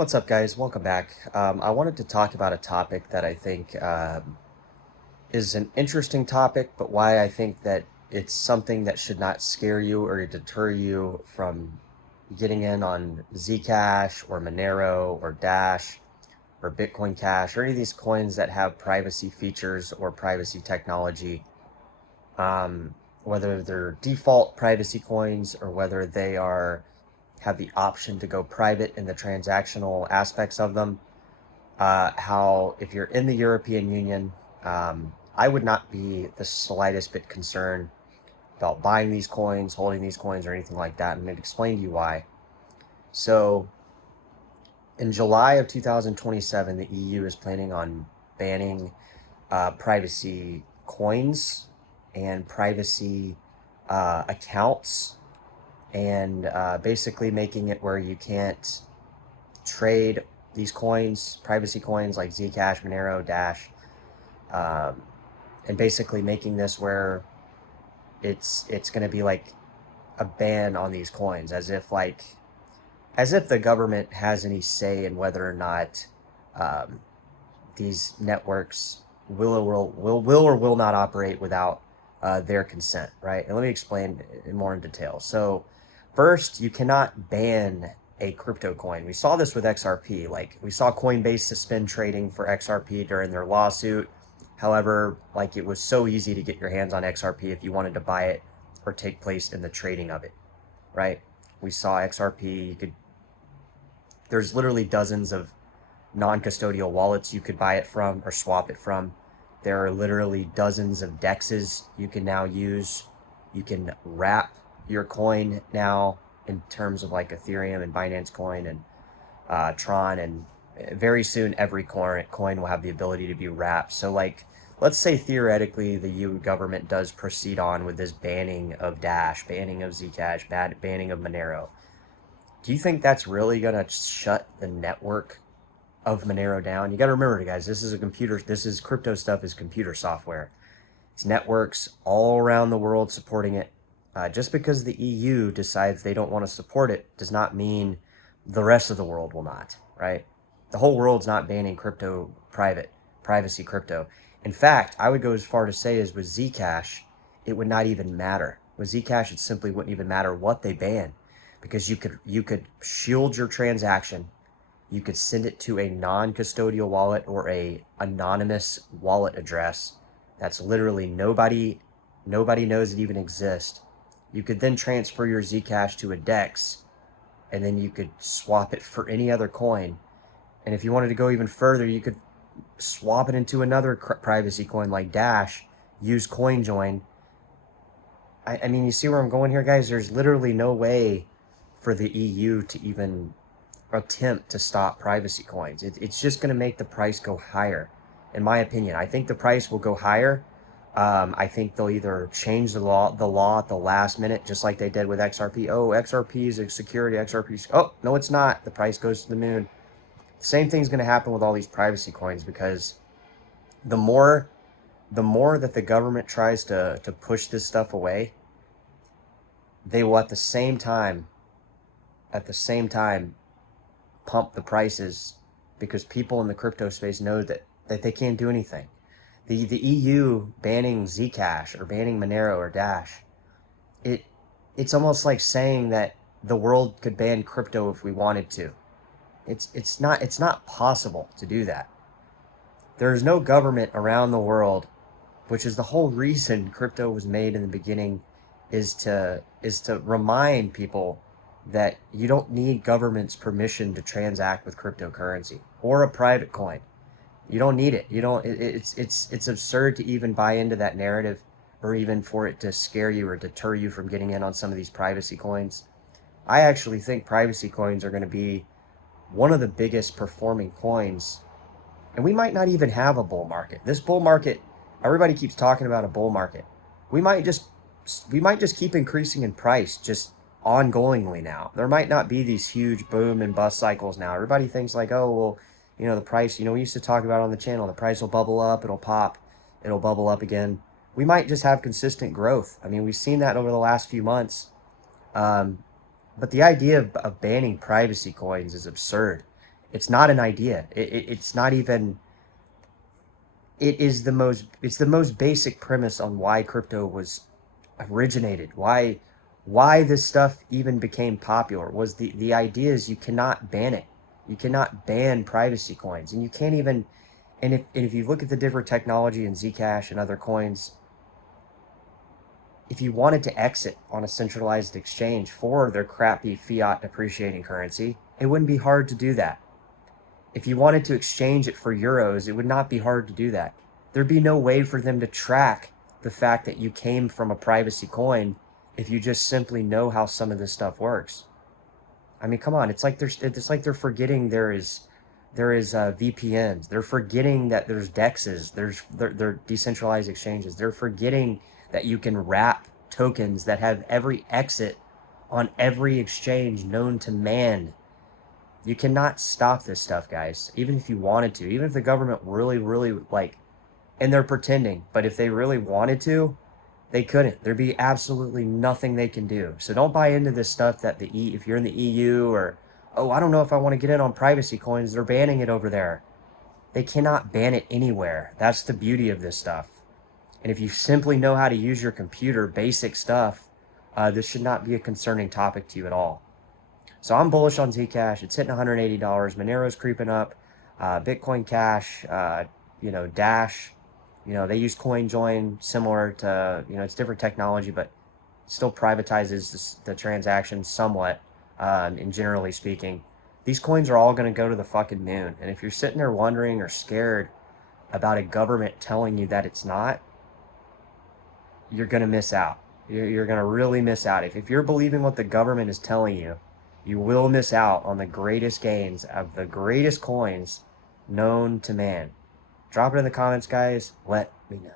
What's up, guys? Welcome back. I wanted to talk about a topic that I think is an interesting topic, but why I think that it's something that should not scare you or deter you from getting in on Zcash or Monero or Dash or Bitcoin Cash or any of these coins that have privacy features or privacy technology, whether they're default privacy coins or whether they are have the option to go private in the transactional aspects of them. How if you're in the European Union, I would not be the slightest bit concerned about buying these coins, holding these coins, or anything like that. And I'm going to explain to you why. So, in July of 2027, the EU is planning on banning privacy coins and privacy accounts, and basically making it where you can't trade these coins, privacy coins like Zcash, Monero, Dash, um, and basically making this where it's going to be like a ban on these coins, as if the government has any say in whether or not um, these networks will or will not operate without their consent, right? And let me explain more in detail. So, first, you cannot ban a crypto coin. We saw this with XRP. Like, we saw Coinbase suspend trading for XRP during their lawsuit. However, like, it was so easy to get your hands on XRP if you wanted to buy it or take place in the trading of it, right? We saw XRP. There's literally dozens of non-custodial wallets you could buy it from or swap it from. There are literally dozens of dexes you can now use. You can wrap your coin now in terms of like Ethereum and Binance Coin and Tron, and very soon every coin will have the ability to be wrapped. So, like, let's say theoretically the EU government does proceed on with this banning of Dash, banning of Zcash, banning of Monero. Do you think that's really gonna shut the network of Monero down? You got to remember, guys, this is crypto stuff, is computer software. It's networks all around the world supporting it. Just because the EU decides they don't want to support it does not mean the rest of the world will not, right? The whole world's not banning privacy crypto. In fact, I would go as far to say as with Zcash, it would not even matter. With Zcash, it simply wouldn't even matter what they ban, because you could shield your transaction. You could send it to a non-custodial wallet or a anonymous wallet address that's literally nobody knows it even exists. You could then transfer your Zcash to a DEX, and then you could swap it for any other coin. And if you wanted to go even further, you could swap it into another privacy coin like Dash, use CoinJoin. I mean, you see where I'm going here, guys? There's literally no way for the EU to even attempt to stop privacy coins. It's just going to make the price go higher, in my opinion. I think the price will go higher. I think they'll either change the law at the last minute, just like they did with XRP. Oh, XRP is a security. XRP. Oh, no, it's not. The price goes to the moon. The same thing's going to happen with all these privacy coins, because the more that the government tries to push this stuff away, they will at the same time pump the prices, because people in the crypto space know that they can't do anything. The EU banning Zcash or banning Monero or Dash, it's almost like saying that the world could ban crypto if we wanted to. It's not possible to do that. There's no government around the world, which is the whole reason crypto was made in the beginning, is to remind people that you don't need government's permission to transact with cryptocurrency or a private coin. You don't need it. You don't. It's absurd to even buy into that narrative, or even for it to scare you or deter you from getting in on some of these privacy coins. I actually think privacy coins are going to be one of the biggest performing coins, and we might not even have a bull market. This bull market, everybody keeps talking about a bull market. We might just we might just keep increasing in price just ongoingly now. There might not be these huge boom and bust cycles now. Everybody thinks like, oh, well, the price, we used to talk about on the channel, the price will bubble up, it'll pop, it'll bubble up again. We might just have consistent growth. I mean, we've seen that over the last few months. But the idea of banning privacy coins is absurd. It's not an idea. It's not even, it's the most basic premise on why crypto was originated, why this stuff even became popular. Was the idea is you cannot ban it. You cannot ban privacy coins, and you can't even, and if you look at the different technology in Zcash and other coins, if you wanted to exit on a centralized exchange for their crappy fiat depreciating currency, it wouldn't be hard to do that. If you wanted to exchange it for euros, it would not be hard to do that. There'd be no way for them to track the fact that you came from a privacy coin if you just simply know how some of this stuff works. I mean, come on, it's like they're forgetting there is VPNs. They're forgetting that there's DEXs. They're decentralized exchanges. They're forgetting that you can wrap tokens that have every exit on every exchange known to man. You cannot stop this stuff, guys. Even if you wanted to, even if the government really, really like, and they're pretending, but if they really wanted to, they couldn't. There'd be absolutely nothing they can do. So don't buy into this stuff that if you're in the EU or, oh, I don't know if I want to get in on privacy coins, they're banning it over there. They cannot ban it anywhere. That's the beauty of this stuff. And if you simply know how to use your computer, basic stuff, this should not be a concerning topic to you at all. So I'm bullish on Zcash. It's hitting $180. Monero's creeping up. Bitcoin Cash, Dash, they use CoinJoin, similar to, it's different technology, but still privatizes the transaction somewhat, and generally speaking. These coins are all going to go to the fucking moon. And if you're sitting there wondering or scared about a government telling you that it's not, you're going to miss out. You're going to really miss out. If you're believing what the government is telling you, you will miss out on the greatest gains of the greatest coins known to man. Drop it in the comments, guys. Let me know.